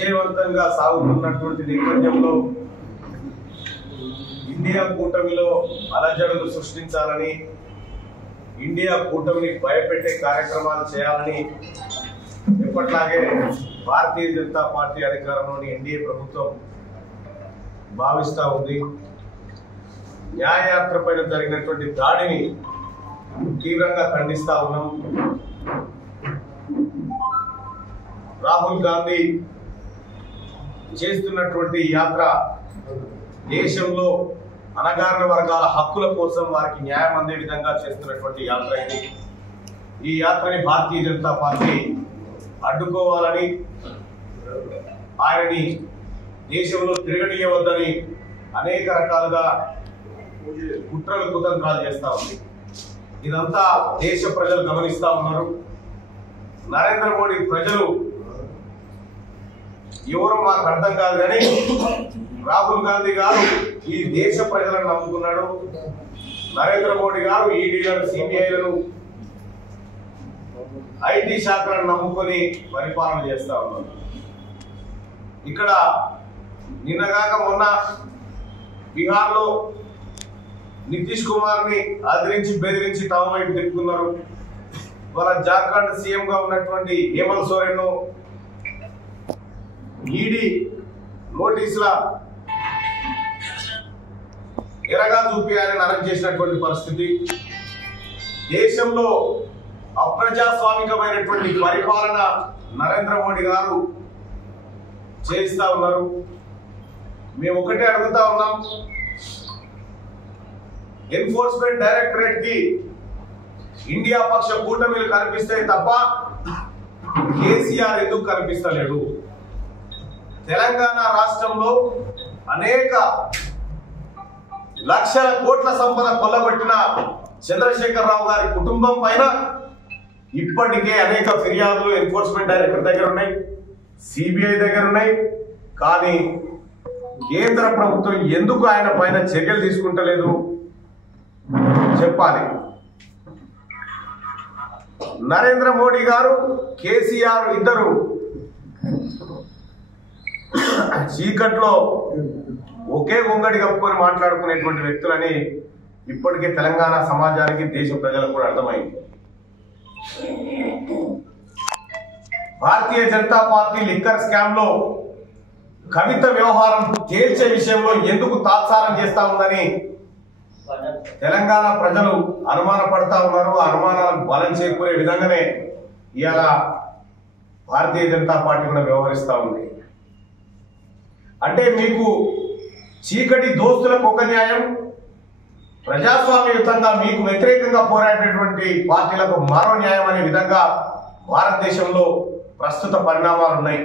విజయవంతంగా సాగుతున్నటువంటి నేపథ్యంలో ఇండియా కూటమిలో అలజడులు సృష్టించాలని, ఇండియా కూటమిని భయపెట్టే కార్యక్రమాలు చేయాలని ఎప్పట్లాగే భారతీయ జనతా పార్టీ అధికారంలోని ఎన్డీఏ ప్రభుత్వం భావిస్తూ ఉంది. న్యాయయాత్ర పైన జరిగినటువంటి దాడిని తీవ్రంగా ఖండిస్తా ఉన్నాం. రాహుల్ గాంధీ చేస్తున్నటువంటి యాత్ర దేశంలో అణగారిన వర్గాల హక్కుల కోసం వారికి న్యాయం అందే విధంగా చేస్తున్నటువంటి యాత్ర ఇది. ఈ యాత్రని భారతీయ జనతా పార్టీ అడ్డుకోవాలని, ఆయనని దేశంలో తిరగనీయవద్దని అనేక రకాలుగా కుట్రలు కుతంత్రాలు చేస్తా ఉంది. ఇదంతా దేశ ప్రజలు గమనిస్తా ఉన్నారు. నరేంద్ర మోడీ ప్రజలు ఎవరో మాకు అర్థం కాదు, కానీ రాహుల్ గాంధీ గారు ఈ దేశ ప్రజలను నమ్ముకున్నాడు. నరేంద్ర మోడీ గారు ఈడీలను, సిబిఐలను, ఐటీ శాఖలను నమ్ముకొని పరిపాలన చేస్తా ఉన్నారు. ఇక్కడ నిన్నగాక మొన్న బీహార్ లో నితీష్ కుమార్ ని అదిరించి బెదిరించి టౌన్ వైపు తిప్పుకున్నారు. వాళ్ళ జార్ఖండ్ సీఎం గా ఉన్నటువంటి హేమంత్ సోరెన్ ఈడీ నోటీసుల ఎరగా చూపి ఆయన అరెస్ట్ చేసినటువంటి పరిస్థితి. దేశంలో అప్రజాస్వామికమైనటువంటి పరిపాలన నరేంద్ర మోడీ గారు చేయిస్తా ఉన్నారు. మేము ఒకటే అడుగుతా ఉన్నాం, ఎన్ఫోర్స్మెంట్ డైరెక్టరేట్ కి ఇండియా పక్ష కూటమిలు కనిపిస్తాయి తప్ప కేసీఆర్ ఎందుకు కనిపిస్తలేడు? తెలంగాణ రాష్ట్రంలో అనేక లక్షల కోట్ల సంపద కొల్లగొట్టిన చంద్రశేఖరరావు గారి కుటుంబం పైన ఇప్పటికే అనేక ఫిర్యాదులు ఎన్ఫోర్స్మెంట్ డైరెక్టర్ దగ్గర ఉన్నాయి, సిబిఐ దగ్గర ఉన్నాయి. కానీ కేంద్ర ప్రభుత్వం ఎందుకు ఆయన పైన చర్యలు తీసుకుంటలేదు చెప్పాలి. నరేంద్ర మోడీ గారు, కేసీఆర్ ఇద్దరు చీకట్లో ఒకే గొంగడి కప్పుకొని మాట్లాడుకునేటువంటి వ్యక్తులని ఇప్పటికే తెలంగాణ సమాజానికి, దేశ ప్రజలకు కూడా అర్థమైంది. Bharatiya Janata party liquor scam లో కవిత వ్యవహారం తేల్చే విషయంలో ఎందుకు తాత్సారం చేస్తా ఉందని తెలంగాణ ప్రజలు అనుమాన పడతా ఉన్నారు. అనుమానాలకు బలం చేకూరే విధంగానే ఇవాళ భారతీయ జనతా పార్టీ కూడా వ్యవహరిస్తూ ఉంది. అంటే మీకు చీకటి దోస్తులకు ఒక న్యాయం, ప్రజాస్వామ్యయుతంగా మీకు వ్యతిరేకంగా పోరాడేటువంటి పార్టీలకు మరో న్యాయం అనే విధంగా భారతదేశంలో ప్రస్తుత పరిణామాలు ఉన్నాయి.